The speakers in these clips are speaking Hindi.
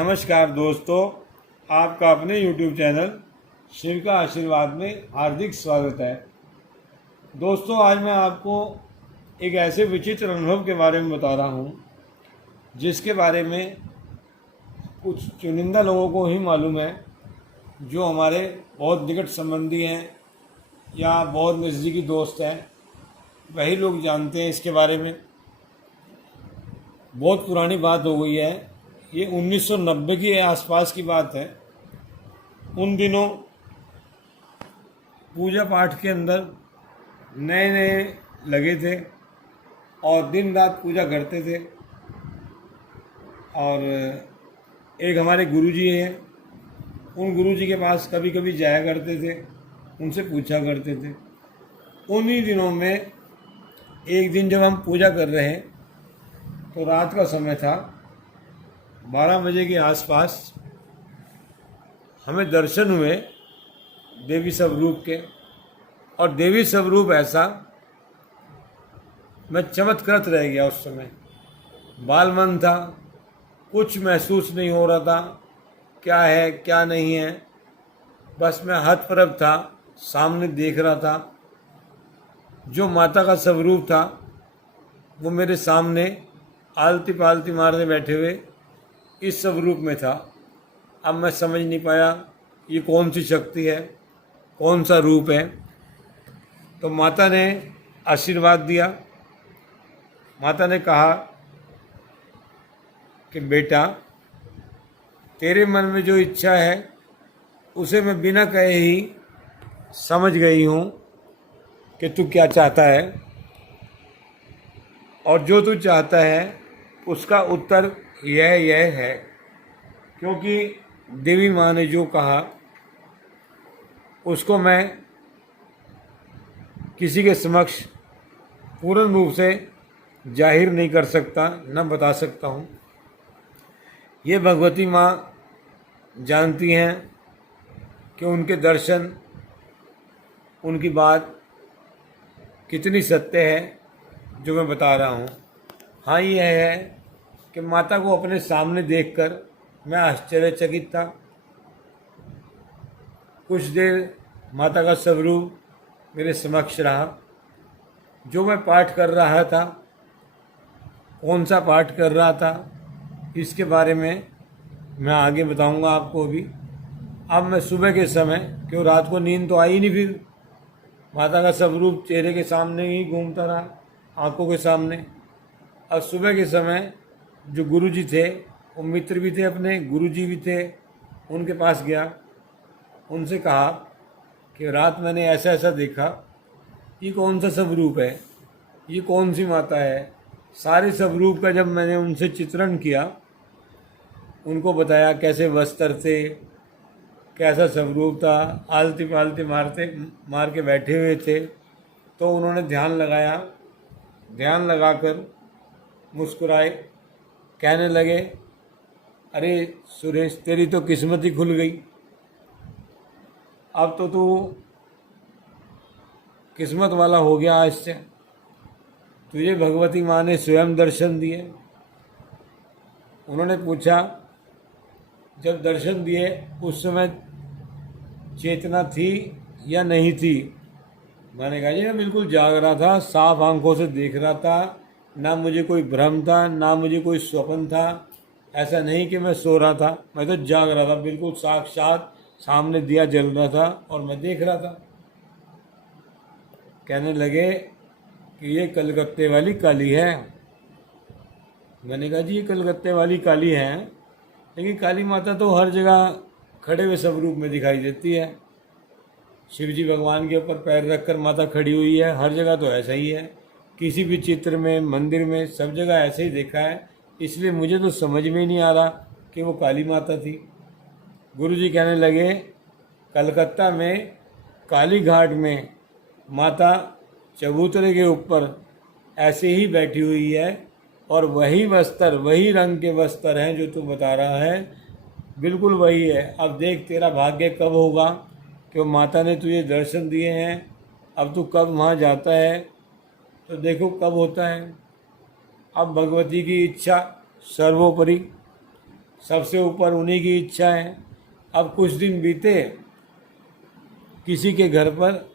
नमस्कार दोस्तों, आपका अपने YouTube चैनल शिव का आशीर्वाद में हार्दिक स्वागत है। दोस्तों, आज मैं आपको एक ऐसे विचित्र अनुभव के बारे में बता रहा हूँ जिसके बारे में कुछ चुनिंदा लोगों को ही मालूम है, जो हमारे बहुत निकट संबंधी हैं या बहुत नज़दीकी दोस्त हैं, वही लोग जानते हैं इसके बारे में। बहुत पुरानी बात हो गई है, ये 1990 के आसपास की बात है। उन दिनों पूजा पाठ के अंदर नए नए लगे थे और दिन रात पूजा करते थे। और एक हमारे गुरुजी हैं, उन गुरुजी के पास कभी कभी जाया करते थे, उनसे पूछा करते थे। उन्हीं दिनों में एक दिन जब हम पूजा कर रहे हैं तो रात का समय था, 12 बजे के आसपास हमें दर्शन हुए देवी स्वरूप के। और देवी स्वरूप ऐसा, मैं चमत्कृत रह गया उस समय। बालमन था, कुछ महसूस नहीं हो रहा था क्या है क्या नहीं है, बस मैं हतप्रभ था, सामने देख रहा था। जो माता का स्वरूप था वो मेरे सामने आलती पालती मारने बैठे हुए इस स्वरूप में था। अब मैं समझ नहीं पाया ये कौन सी शक्ति है, कौन सा रूप है। तो माता ने आशीर्वाद दिया। माता ने कहा कि बेटा, तेरे मन में जो इच्छा है उसे मैं बिना कहे ही समझ गई हूँ कि तू क्या चाहता है, और जो तू चाहता है उसका उत्तर यह है। क्योंकि देवी माँ ने जो कहा उसको मैं किसी के समक्ष पूर्ण रूप से जाहिर नहीं कर सकता, न बता सकता हूँ। ये भगवती माँ जानती हैं कि उनके दर्शन, उनकी बात कितनी सत्य है जो मैं बता रहा हूँ। हाँ, ये है कि माता को अपने सामने देखकर मैं आश्चर्यचकित था। कुछ देर माता का स्वरूप मेरे समक्ष रहा। जो मैं पाठ कर रहा था, कौन सा पाठ कर रहा था, इसके बारे में मैं आगे बताऊंगा आपको अभी। अब मैं सुबह के समय, क्यों रात को नींद तो आई नहीं, फिर माता का स्वरूप चेहरे के सामने ही घूमता रहा, आंखों के सामने। और सुबह के समय जो गुरुजी थे, वो मित्र भी थे अपने, गुरुजी भी थे, उनके पास गया। उनसे कहा कि रात मैंने ऐसा ऐसा देखा, ये कौन सा स्वरूप है, ये कौन सी माता है। सारे स्वरूप का जब मैंने उनसे चित्रण किया, उनको बताया कैसे वस्त्र थे, कैसा स्वरूप था, आलती पालती मार के बैठे हुए थे। तो उन्होंने ध्यान लगाया, ध्यान लगाकर मुस्कुराए, कहने लगे, अरे सुरेश, तेरी तो किस्मत ही खुल गई। अब तो तू किस्मत वाला हो गया। आज से तुझे भगवती माँ ने स्वयं दर्शन दिए। उन्होंने पूछा, जब दर्शन दिए उस समय चेतना थी या नहीं थी? मैंने कहा, जी मैं बिल्कुल जाग रहा था, साफ आंखों से देख रहा था, ना मुझे कोई भ्रम था, ना मुझे कोई स्वप्न था। ऐसा नहीं कि मैं सो रहा था, मैं तो जाग रहा था, बिल्कुल साक्षात सामने दिया जल रहा था और मैं देख रहा था। कहने लगे कि ये कलकत्ते वाली काली है। मैंने कहा, जी ये कलकत्ते वाली काली है, लेकिन काली माता तो हर जगह खड़े हुए स्वरूप में दिखाई देती है। शिव जी भगवान के ऊपर पैर रखकर माता खड़ी हुई है, हर जगह तो ऐसा ही है। किसी भी चित्र में, मंदिर में, सब जगह ऐसे ही देखा है। इसलिए मुझे तो समझ में ही नहीं आ रहा कि वो काली माता थी। गुरुजी कहने लगे, कलकत्ता में काली घाट में माता चबूतरे के ऊपर ऐसे ही बैठी हुई है, और वही वस्त्र, वही रंग के वस्त्र हैं जो तू बता रहा है, बिल्कुल वही है। अब देख तेरा भाग्य कब होगा कि वो माता ने तुझे दर्शन दिए हैं। अब तू कब वहाँ जाता है तो देखो कब होता है। अब भगवती की इच्छा सर्वोपरि। सबसे ऊपर उन्हीं की इच्छा है। अब कुछ दिन बीते, किसी के घर पर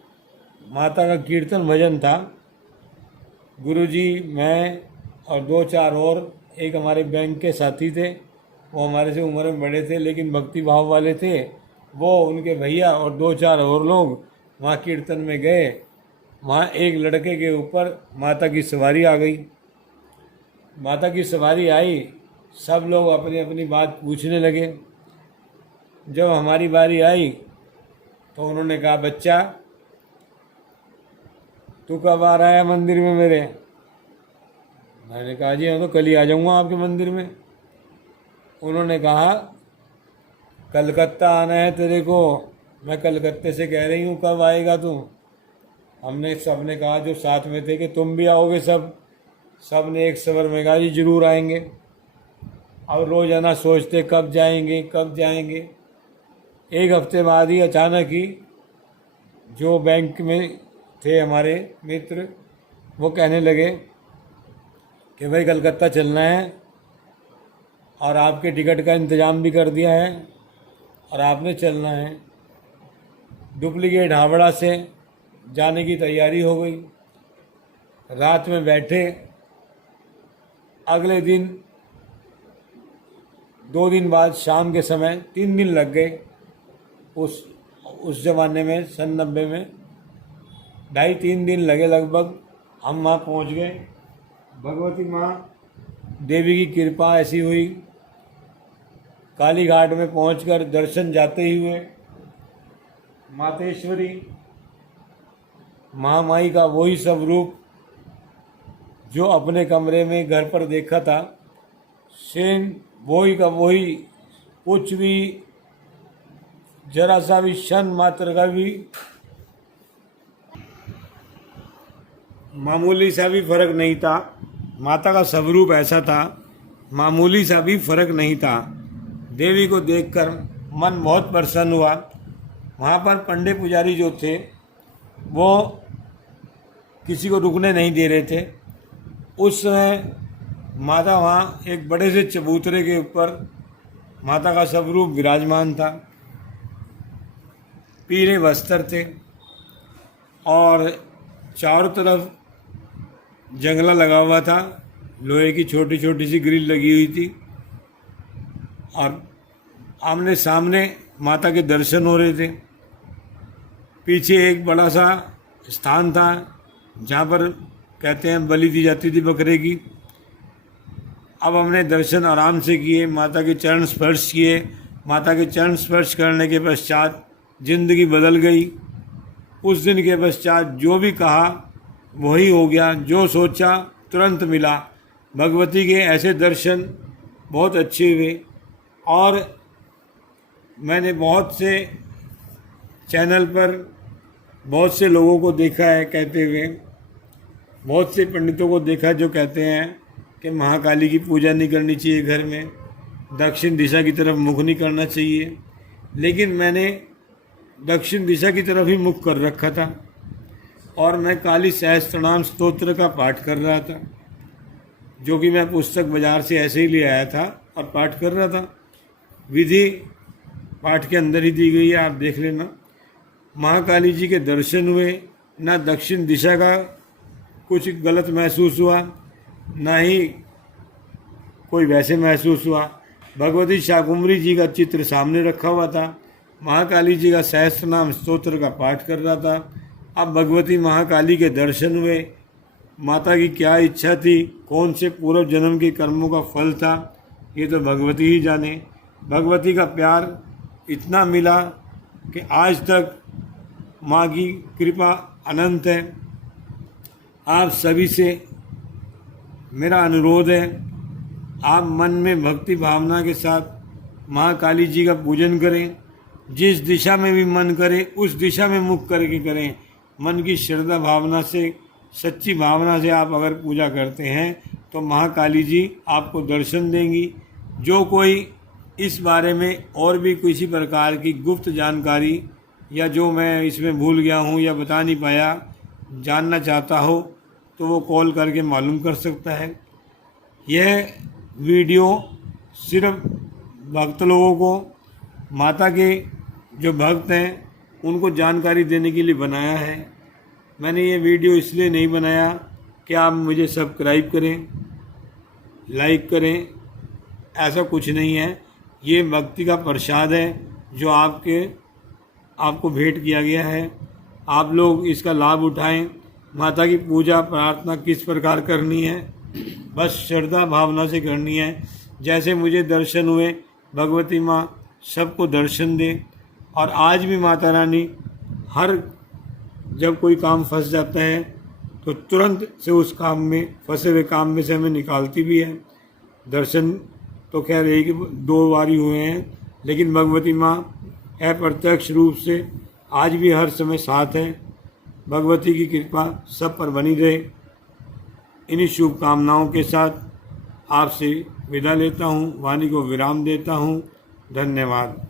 माता का कीर्तन भजन था। गुरुजी, मैं और दो चार और, एक हमारे बैंक के साथी थे, वो हमारे से उम्र में बड़े थे लेकिन भक्ति भाव वाले थे। वो, उनके भैया और दो चार और लोग वहाँ कीर्तन में गए। वहाँ एक लड़के के ऊपर माता की सवारी आ गई। माता की सवारी आई, सब लोग अपनी अपनी बात पूछने लगे। जब हमारी बारी आई तो उन्होंने कहा, बच्चा तू कब आ रहा है मंदिर में मेरे? मैंने कहा, जी मैं तो कल ही आ जाऊँगा आपके मंदिर में। उन्होंने कहा, कलकत्ता आना है तेरे को। मैं कलकत्ते से कह रही हूँ, कब आएगा तू? सबने कहा, जो साथ में थे, कि तुम भी आओगे सब? सब ने एक स्वर में कहा, जी जरूर आएंगे। अब रोजाना सोचते कब जाएंगे कब जाएंगे। एक हफ्ते बाद ही अचानक ही जो बैंक में थे हमारे मित्र, वो कहने लगे कि भाई कलकत्ता चलना है और आपके टिकट का इंतज़ाम भी कर दिया है और आपने चलना है। डुप्लीकेट हावड़ा से जाने की तैयारी हो गई। रात में बैठे, अगले दिन 2 दिन बाद शाम के समय 3 दिन लग गए। उस ज़माने में सन 90 में 2.5-3 दिन लगे लगभग। हम वहाँ पहुँच गए। भगवती माँ देवी की कृपा ऐसी हुई, काली घाट में पहुंचकर दर्शन जाते ही हुए। मातेश्वरी महामाई का वही सब रूप जो अपने कमरे में घर पर देखा था, सेम वही का वही, कुछ भी जरा सा भी क्षण मात्र का भी मामूली सा भी फर्क नहीं था। माता का स्वरूप ऐसा था, मामूली सा भी फर्क नहीं था। देवी को देखकर मन बहुत प्रसन्न हुआ। वहाँ पर पंडित पुजारी जो थे वो किसी को रुकने नहीं दे रहे थे। उस समय माता वहाँ एक बड़े से चबूतरे के ऊपर माता का स्वरूप विराजमान था। पीले वस्त्र थे और चारों तरफ जंगला लगा हुआ था, लोहे की छोटी छोटी सी ग्रिल लगी हुई थी और आमने सामने माता के दर्शन हो रहे थे। पीछे एक बड़ा सा स्थान था जहाँ पर कहते हैं बलि दी जाती थी बकरे की। अब हमने दर्शन आराम से किए, माता के चरण स्पर्श किए। माता के चरण स्पर्श करने के पश्चात जिंदगी बदल गई। उस दिन के पश्चात जो भी कहा वही हो गया, जो सोचा तुरंत मिला। भगवती के ऐसे दर्शन बहुत अच्छे हुए। और मैंने बहुत से चैनल पर बहुत से लोगों को देखा है कहते हुए, बहुत से पंडितों को देखा जो कहते हैं कि महाकाली की पूजा नहीं करनी चाहिए घर में, दक्षिण दिशा की तरफ मुख नहीं करना चाहिए। लेकिन मैंने दक्षिण दिशा की तरफ ही मुख कर रखा था और मैं काली सहस्त्रनाम स्तोत्र का पाठ कर रहा था, जो कि मैं पुस्तक बाजार से ऐसे ही ले आया था और पाठ कर रहा था। विधि पाठ के अंदर ही दी गई है, आप देख लेना। महाकाली जी के दर्शन हुए। ना दक्षिण दिशा का कुछ गलत महसूस हुआ, ना ही कोई वैसे महसूस हुआ। भगवती शाकुंभरी जी का चित्र सामने रखा हुआ था, महाकाली जी का सहस्त्रनाम स्तोत्र का पाठ कर रहा था। अब भगवती महाकाली के दर्शन हुए। माता की क्या इच्छा थी, कौन से पूर्व जन्म के कर्मों का फल था, ये तो भगवती ही जाने। भगवती का प्यार इतना मिला कि आज तक माँ की कृपा अनंत है। आप सभी से मेरा अनुरोध है, आप मन में भक्ति भावना के साथ महाकाली जी का पूजन करें। जिस दिशा में भी मन करे उस दिशा में मुख करके करें। मन की श्रद्धा भावना से, सच्ची भावना से आप अगर पूजा करते हैं तो महाकाली जी आपको दर्शन देंगी। जो कोई इस बारे में और भी किसी प्रकार की गुप्त जानकारी या जो मैं इसमें भूल गया हूँ या बता नहीं पाया, जानना चाहता हो तो वो कॉल करके मालूम कर सकता है। यह वीडियो सिर्फ भक्त लोगों को, माता के जो भक्त हैं उनको जानकारी देने के लिए बनाया है। मैंने ये वीडियो इसलिए नहीं बनाया कि आप मुझे सब्सक्राइब करें, लाइक करें, ऐसा कुछ नहीं है। ये भक्ति का प्रसाद है जो आपको भेंट किया गया है। आप लोग इसका लाभ उठाएं। माता की पूजा प्रार्थना किस प्रकार करनी है, बस श्रद्धा भावना से करनी है। जैसे मुझे दर्शन हुए, भगवती माँ सबको दर्शन दे। और आज भी माता रानी जब कोई काम फंस जाता है तो तुरंत से उस काम में, फंसे हुए काम में से हमें निकालती भी है। दर्शन तो खैर एक 2 बारी हुए हैं, लेकिन भगवती माँ अप्रत्यक्ष रूप से आज भी हर समय साथ है। भगवती की कृपा सब पर बनी रहे। इन्हीं शुभकामनाओं के साथ आपसे विदा लेता हूँ, वाणी को विराम देता हूँ। धन्यवाद।